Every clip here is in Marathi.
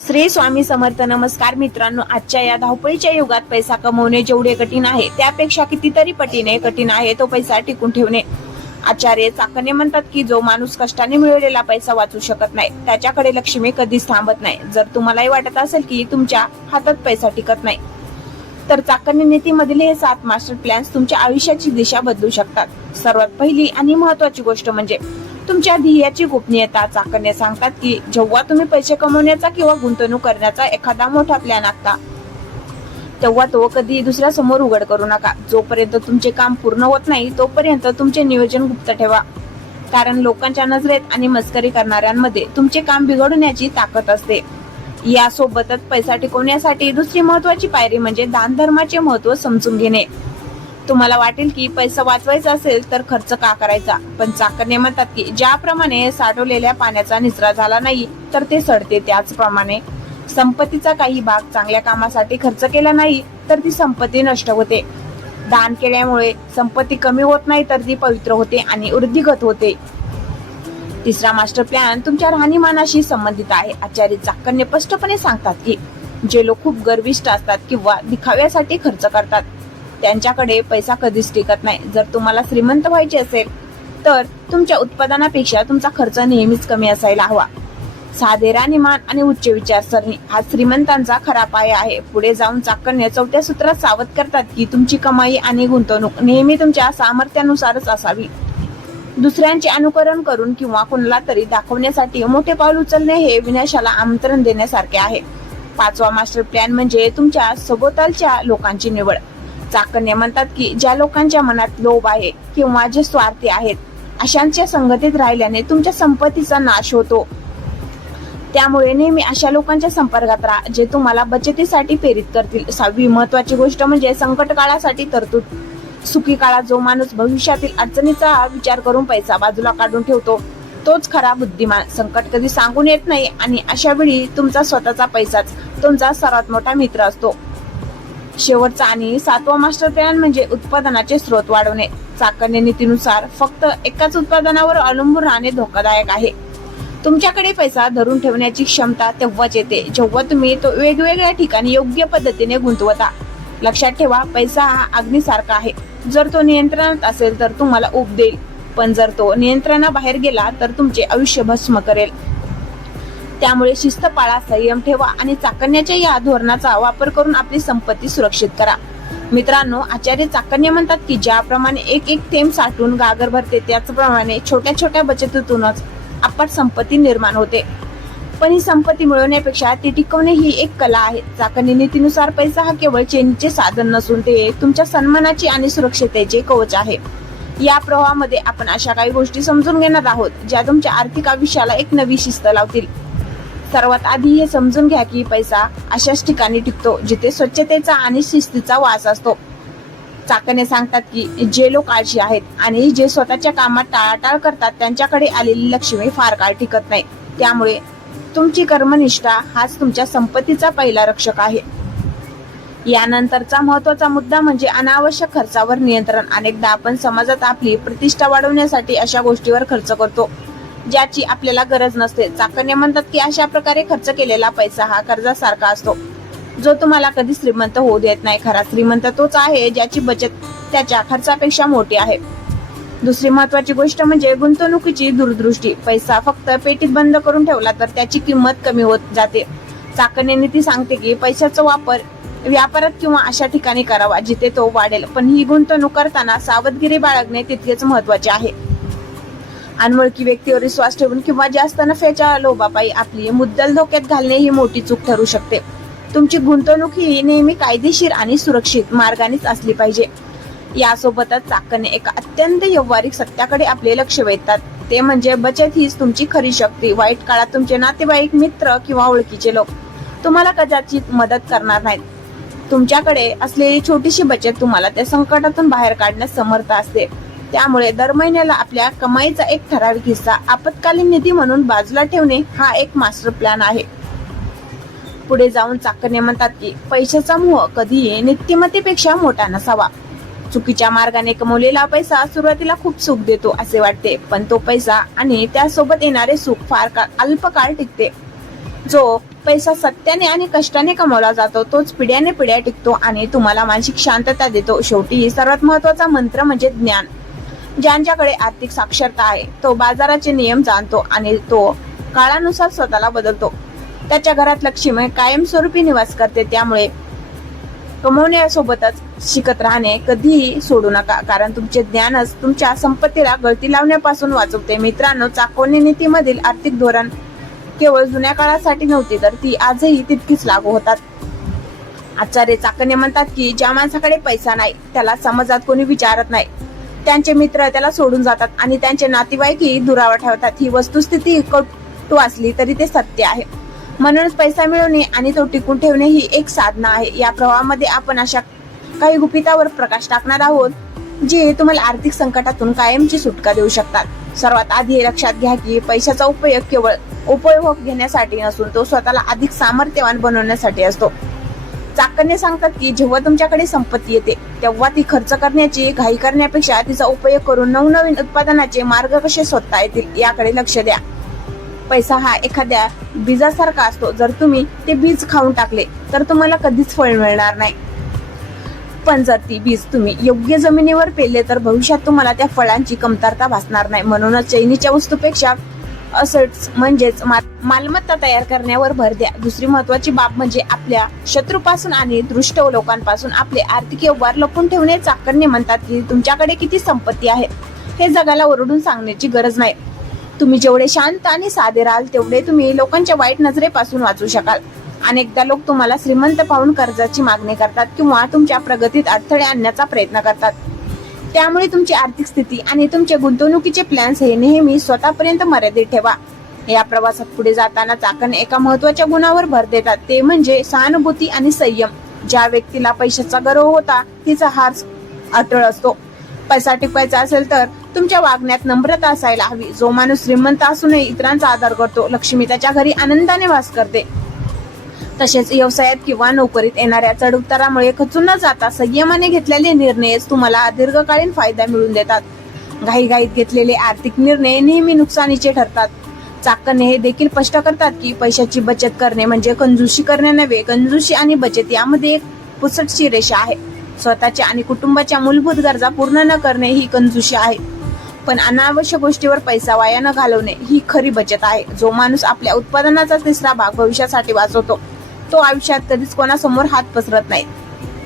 श्री स्वामी समर्थ. नमस्कार मित्रांनो, आजच्या या धावपळीच्या युगात पैसा कमवणे जेवढे कठीण आहे त्यापेक्षा कितीतरी पटीने कठीण आहे तो पैसा टिकून ठेवणे. आचार्य चाकणे म्हणतात की जो माणूस कष्टाने मिळवलेला पैसा वाचू शकत नाही त्याच्याकडे लक्ष्मी कधीच थांबत नाही. जर तुम्हालाही वाटत असेल की तुमच्या हातात पैसा टिकत नाही तर चाकणे नीतीमधील हे 7 मास्टर प्लॅन्स तुमच्या आयुष्याची दिशा बदलू शकतात. सर्वात पहिली आणि महत्वाची गोष्ट म्हणजे तुमच्या ध्येयाची गोपनीयता. चाकणे सांगतात की जेव्हा तुम्ही पैसे कमवण्याचा किंवा गुंतवणूक करण्याचा एखादा मोठा प्लॅन आखता तेव्हा तो कधी दुसऱ्या समोर उघड करू नका. जोपर्यंत तुमचे काम पूर्ण होत नाही तोपर्यंत तुमचे नियोजन गुप्त ठेवा, कारण लोकांच्या नजरेत आणि मस्करी करणाऱ्यांमध्ये तुमचे काम बिघडवण्याची ताकद असते. यासोबतच पैसा टिकवण्यासाठी दुसरी महत्वाची पायरी म्हणजे दान धर्माचे महत्व समजून घेणे. तुम्हाला वाटेल की पैसा वाचवायचा असेल तर खर्च का करायचा, पण चाकणे म्हणतात की ज्याप्रमाणे साठवलेल्या पाण्याचा निचरा झाला नाही तर ते सडते, त्याचप्रमाणे संपत्तीचा काही भाग चांगल्या कामासाठी खर्च केला नाही तर ती संपत्ती नष्ट होते. दान केल्यामुळे संपत्ती कमी होत नाही तर ती पवित्र होते आणि वृद्धिगत होते. तिसरा मास्टर प्लॅन तुमच्या राहणीमानाशी संबंधित आहे. आचार्य चाकणे स्पष्टपणे सांगतात की जे लोक खूप गर्विष्ठ असतात किंवा दिखाव्यासाठी खर्च करतात त्यांच्याकडे पैसा कधीच टिकत नाही. जर तुम्हाला श्रीमंत व्हायचे असेल तर तुमच्या उत्पादनापेक्षा तुमचा खर्च नेहमीच कमी असायला हवा. साधे राहणीमान आणि उच्च विचारसरणी हा श्रीमंतांचा खरा पाया आहे. पुढे जाऊन चाकणे 4थ्या सूत्रात सावध करतात की तुमची कमाई आणि गुंतवणूक नेहमी तुमच्या सामर्थ्यानुसारच असावी. दुसऱ्यांचे अनुकरण करून किंवा कोणाला तरी दाखवण्यासाठी मोठे पाऊल उचलणे हे विनाशाला आमंत्रण देण्यासारखे आहे. 5वा मास्टर प्लॅन म्हणजे तुमच्या सभोवतालच्या लोकांची निवड. चाकणे म्हणतात की ज्या लोकांच्या मनात लोभ आहे किंवा जे स्वार्थी आहेत अशांच्या संगतीत राहिल्याने तुमच्या संपत्तीचा नाश होतो. त्यामुळे नेहमी अशा लोकांच्या संपर्कात राहा जे तुम्हाला बचतीसाठी प्रेरित करतील. 6वी महत्वाची गोष्ट म्हणजे संकट काळासाठी तरतूद. सुखी काळात जो माणूस भविष्यातील अडचणीचा विचार करून पैसा बाजूला काढून ठेवतो तोच खरा बुद्धिमान. संकट कधी सांगून येत नाही आणि अशा वेळी तुमचा स्वतःचा पैसाच तुमचा सर्वात मोठा मित्र असतो. शेवटचा आणि 7वा मास्टर प्लॅन म्हणजे उत्पादनाचे स्रोत वाढवणे. चाकणे नीतीनुसार फक्त एकाच उत्पादनावर अवलंबून राहणे धोकादायक आहे. तुमच्याकडे पैसा धरून ठेवण्याची क्षमता तेव्हाच येते जेव्हा तुम्ही तो वेगवेगळ्या ठिकाणी योग्य पद्धतीने गुंतवता. लक्षात ठेवा, पैसा हा अग्नीसारखा आहे. जर तो नियंत्रणात असेल तर तुम्हाला ऊब देईल, पण जर तो नियंत्रणाबाहेर गेला तर तुमचे आयुष्य भस्म करेल. त्यामुळे शिस्त पाळा, संयम ठेवा आणि चाकण्याच्या या धोरणाचा वापर करून आपली संपत्ती सुरक्षित करा. मित्रांनो, आचार्य चाकण्य म्हणतात की ज्याप्रमाणे एक एक थेंब साठून गागर भरते त्याचप्रमाणे छोट्या छोट्या बचतीतूनच अफाट संपत्ती निर्माण होते. पण ही संपत्ती मिळवण्यापेक्षा ती टिकवणे ही एक कला आहे. चाकणे नीतीनुसार पैसा हा केवळ चैनीचे साधन नसून ते तुमच्या सन्मानाचे आणि सुरक्षिततेचे कवच आहे. या प्रवाहामध्ये आपण अशा काही गोष्टी समजून घेणार आहोत ज्या तुमच्या आर्थिक आयुष्याला एक नवी शिस्त लावतील. सर्वात आधी हे समजून घ्या की पैसा अशाच ठिकाणी टिकतो जिथे स्वच्छतेचा आणि शिस्तीचा वास असतो. चाकणे सांगतात की जे लोक आळशी आहेत आणि जे स्वतःच्या कामात टाळाटाळ करतात त्यांच्याकडे आलेली लक्ष्मी फार काळ टिकत नाही. त्यामुळे तुमची कर्मनिष्ठा हाच तुमच्या संपत्तीचा पहिला रक्षक आहे. यानंतरचा महत्वाचा मुद्दा म्हणजे अनावश्यक खर्चावर नियंत्रण. अनेकदा आपण समाजात आपली प्रतिष्ठा वाढवण्यासाठी अशा गोष्टीवर खर्च करतो ज्याची आपल्याला गरज नसते. चाकणे म्हणतात की अशा प्रकारे खर्च केलेला पैसा हा कर्जासारखा असतो जो तुम्हाला कधी श्रीमंत होऊ देत नाही. खरा श्रीमंत तोच आहे ज्याची बचत त्याच्या खर्चापेक्षा मोठी आहे. दुसरी महत्वाची गोष्ट म्हणजे गुंतवणुकीची दूरदृष्टी. पैसा फक्त पेटीत बंद करून ठेवला तर त्याची किंमत कमी होत जाते. चाकणे नीती सांगते की पैशाचा वापर व्यापारात किंवा अशा ठिकाणी करावा जिथे तो वाढेल, पण ही गुंतवणूक करताना सावधगिरी बाळगणे तितकेच महत्वाचे आहे. अनोळखी व्यक्तीवर विश्वास ठेवून किंवा जास्त नफ्याच्या लोभापायी आपली मुद्दल धोक्यात घालणे ही मोठी चूक ठरू शकते. तुमची गुंतवणूक ही नेहमी कायदेशीर आणि सुरक्षित मार्गानेच असली पाहिजे. यासोबतच चाकणे एका अत्यंत व्यावहारिक सत्याकडे आपले लक्ष वेधतात, ते म्हणजे बचत हीच तुमची खरी शक्ती. वाईट काळात तुमचे नातेवाईक, मित्र किंवा ओळखीचे लोक तुम्हाला कदाचित मदत करणार नाहीत. तुमच्याकडे असलेली छोटीशी बचत तुम्हाला त्या संकटातून बाहेर काढण्यास समर्थ असते. त्यामुळे दर महिन्याला आपल्या कमाईचा एक ठराविक हिस्सा आपत्कालीन निधी म्हणून बाजूला ठेवणे हा एक मास्टर प्लॅन आहे. पुढे जाऊन चाकणे म्हणतात की पैशाचा मोह कधीही नीतिमत्तेपेक्षा मोठा नसावा. चुकीच्या मार्गाने कमवलेला पैसा सुरुवातीला खूप सुख देतो असे वाटते, पण तो पैसा आणि त्यासोबत येणारे सुख फार अल्पकाळ टिकते. जो पैसा सत्याने आणि कष्टाने कमवला जातो, तोच पिढ्याने पिढ्या टिकतो आणि तुम्हाला मानसिक शांतता देतो. शेवटी सर्वात महत्वाचा मंत्र म्हणजे ज्ञान. ज्यांच्याकडे आर्थिक साक्षरता आहे तो बाजाराचे नियम जाणतो आणि तो काळानुसार स्वतःला बदलतो. त्याच्या घरात लक्ष्मी कायमस्वरूपी निवास करते. त्यामुळे कमवण्यासोबतच शिकत राहणे कधीही सोडू नका, कारण तुमचे ज्ञानच तुमच्या संपत्तीला गळती लावण्यापासून वाचवते. मित्रांनो, चाकवणे नीतीमधील आर्थिक धोरण केवळ जुन्या काळासाठी नव्हती, तर ती आजही तितकीच लागू होतात. आचार्य चाकणे म्हणतात की ज्या माणसाकडे पैसा नाही त्याला समाजात कोणी विचारत नाही, त्यांचे मित्र त्याला सोडून जातात आणि त्यांचे नातेवाईकही दुरावा ठेवतात. ही वस्तुस्थिती कटू असली तरी ते सत्य आहे. म्हणूनच पैसा मिळवणे आणि तो टिकून ठेवणे ही एक साधना आहे. या प्रवाहामध्ये आपण अशा काही गुपितावर प्रकाश टाकणार आहोत जे तुम्हाला आर्थिक संकटातून कायमची सुटका देऊ शकतात. सर्वात आधी हे लक्षात घ्या की पैशाचा उपयोग केवळ उपभोग घेण्यासाठी नसून तो स्वतःला अधिक सामर्थ्यवान बनवण्यासाठी असतो. चाकणे सांगतात की जेव्हा तुमच्याकडे संपत्ती येते तेव्हा ती खर्च करण्याची घाई करण्यापेक्षा तिचा उपयोग करून नवनवीन उत्पादनाचे मार्ग कसे शोधता येतील याकडे लक्ष द्या. पैसा हा एखाद्या बीजासारखा असतो. जर तुम्ही ते बीज खाऊन टाकले तर तुम्हाला कधीच फळ मिळणार नाही, पण जर ती बीज तुम्ही योग्य जमिनीवर पेरले तर भविष्यात तुम्हाला त्या फळांची कमतरता भासणार नाही. म्हणूनच चैनीच्या वस्तूपेक्षा असेट्स म्हणजेच मालमत्ता तयार करण्यावर भर द्या. दुसरी महत्वाची बाब म्हणजे आपल्या शत्रूपासून आणि दुष्ट लोकांपासून आपले आर्थिक व्यवहार लपून ठेवणे. चाकणे म्हणतात की तुमच्याकडे किती संपत्ती आहे हे जगाला ओरडून सांगण्याची गरज नाही. तुम्ही जेवढे शांत आणि साधे राहाल तेवढे तुम्ही लोकांच्या वाईट नजरेपासून वाचू शकाल. अनेकदा लोक तुम्हाला श्रीमंत पाहून कर्जाची मागणी करतात किंवा तुमच्या प्रगतीत अडथळे आणण्याचा प्रयत्न करतात. त्यामुळे तुमची आर्थिक स्थिती आणि तुमचे गुंतवणुकीचे प्लॅन्स हे नेहमी स्वतःपर्यंत मर्यादित ठेवा. या प्रवासात पुढे जाताना चाकणे एका महत्वाच्या गुणावर भर देतात, ते म्हणजे सहानुभूती आणि संयम. ज्या व्यक्तीला पैशाचा गर्व होता तिचा हार अटळ असतो. पैसा टिकवायचा असेल तर तुमच्या वागण्यात नम्रता असायला हवी. जो माणूस श्रीमंत असूनही इतरांचा आदर करतो लक्ष्मी त्याच्या घरी आनंदाने वास करते. तसेच व्यवसायात किंवा नोकरीत येणाऱ्या चढउतारामुळे खचून न जाता संयमाने घेतलेले निर्णयच तुम्हाला दीर्घकालीन फायदा मिळवून देतात. घाईघाईत घेतलेले आर्थिक निर्णय नेहमी नुकसानीचे ठरतात. चाकणे हे देखील स्पष्ट करतात की पैशाची बचत करणे म्हणजे कंजूसी करणे नव्हे. कंजूसी आणि बचत यामध्ये एक पुसटशी रेषा आहे. स्वतःच्या आणि कुटुंबाच्या मूलभूत गरजा पूर्ण न करणे ही कंजूसी आहे, पण अनावश्यक गोष्टीवर पैसा वाया न घालवणे ही खरी बचत आहे. जो माणूस आपल्या उत्पादनाचा तिसरा भाग भविष्यासाठी वाचवतो तो आयुष्यात कधीच कोणासमोर हात पसरत नाही.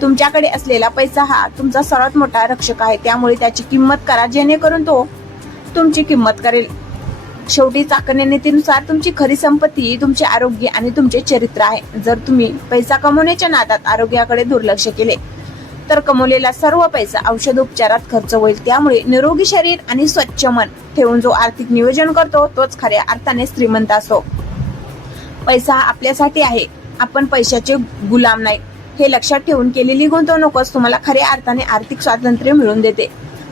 तुमच्याकडे असलेला पैसा हा तुमचा सर्वात मोठा रक्षक आहे, त्यामुळे त्याची किंमत करा जेणेकरून तो तुमची किंमत करेल. शेवटी चाकणे नीतीनुसार तुमची खरी संपत्ती तुमचे आरोग्य आणि तुमचे चरित्र आहे. जर तुम्ही पैसा कमवण्याच्या नादात आरोग्याकडे दुर्लक्ष केले तर कमवलेला सर्व पैसा औषधोपचारात खर्च होईल. त्यामुळे निरोगी शरीर आणि स्वच्छ मन ठेवून जो आर्थिक नियोजन करतो तोच खऱ्या अर्थाने श्रीमंत असतो. पैसा हा आपल्यासाठी आहे, आपण पैशाचे गुलाम नाही. हे लक्षात ठेवून केलेली गुंतवणूकच तुम्हाला खऱ्या अर्थाने आर्थिक स्वातंत्र्य मिळवून देते.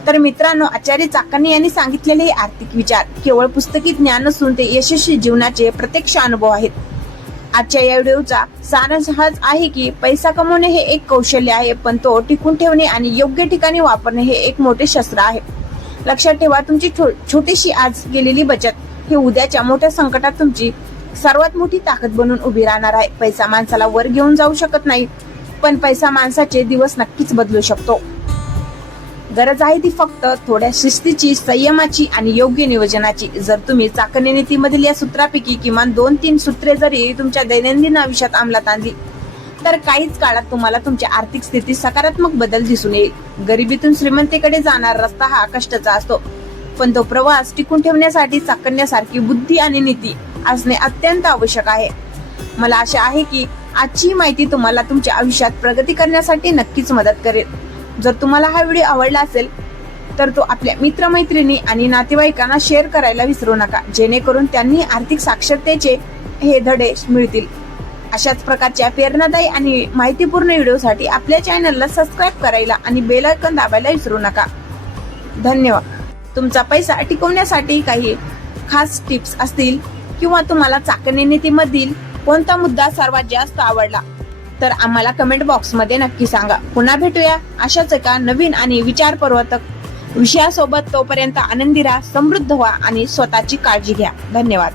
तर मित्रांनो, आचार्य चाकणे यांनी सांगितलेले हे आर्थिक विचार केवळ पुस्तकी ज्ञान नसून ते यशस्वी जीवनाचे प्रत्यक्ष अनुभव आहेत. आजच्या या व्हिडिओचा सारांश हाच आहे की पैसा कमवणे हे एक कौशल्य आहे, पण तो टिकून ठेवणे आणि योग्य ठिकाणी वापरणे हे एक मोठे शस्त्र आहे. लक्षात ठेवा, तुमची छोटीशी आज केलेली बचत हे उद्याच्या मोठ्या संकटात तुमची सर्वात मोठी ताकद बनून उभी राहणार आहे. पैसा माणसाला वर घेऊन जाऊ शकत नाही, पण पैसा माणसाचे दिवस नक्कीच बदलू शकतो. गरज आहे ती फक्त थोड्या शिस्तीची, संयमाची आणि योग्य नियोजनाची. जर तुम्ही चाकणे नीतीमधील या सूत्रापैकी किमान 2-3 सूत्रे जरी तुमच्या दैनंदिन आयुष्यात अंमलात आणली तर काहीच काळात तुम्हाला तुमच्या आर्थिक स्थितीत सकारात्मक बदल दिसून येईल. गरिबीतून श्रीमंतीकडे जाणारा रस्ता हा कष्टाचा असतो, पण तो प्रवास टिकून ठेवण्यासाठी चाकण्यासारखी बुद्धी आणि नीती असणे अत्यंत आवश्यक आहे. मला आशा आहे की आजची माहिती तुम्हाला तुमच्या आयुष्यात प्रगती करण्यासाठी नक्कीच मदत करेल. जर तुम्हाला हा व्हिडिओ आवडला असेल तर तो आपल्या मित्रमैत्रिणी आणि नातेवाईकांना शेअर करायला विसरू नका, जेणेकरून त्यांनी आर्थिक साक्षरतेचे हे धडे मिळतील. अशाच प्रकारच्या प्रेरणादायी आणि माहितीपूर्ण व्हिडिओसाठी आपल्या चॅनलला सबस्क्राईब करायला आणि बेल आयकॉन दाबायला विसरू नका. धन्यवाद. तुमचा पैसा टिकवण्यासाठी काही खास टिप्स असतील किंवा तुम्हाला चाकणे नीतीमधील कोणता मुद्दा सर्वात जास्त आवडला तर आम्हाला कमेंट बॉक्स मध्ये नक्की सांगा. पुन्हा भेटूया अशाच एका नवीन आणि विचारप्रवर्तक विषयासोबत. तोपर्यंत आनंदी राहा, समृद्ध व्हा आणि स्वतःची काळजी घ्या. धन्यवाद.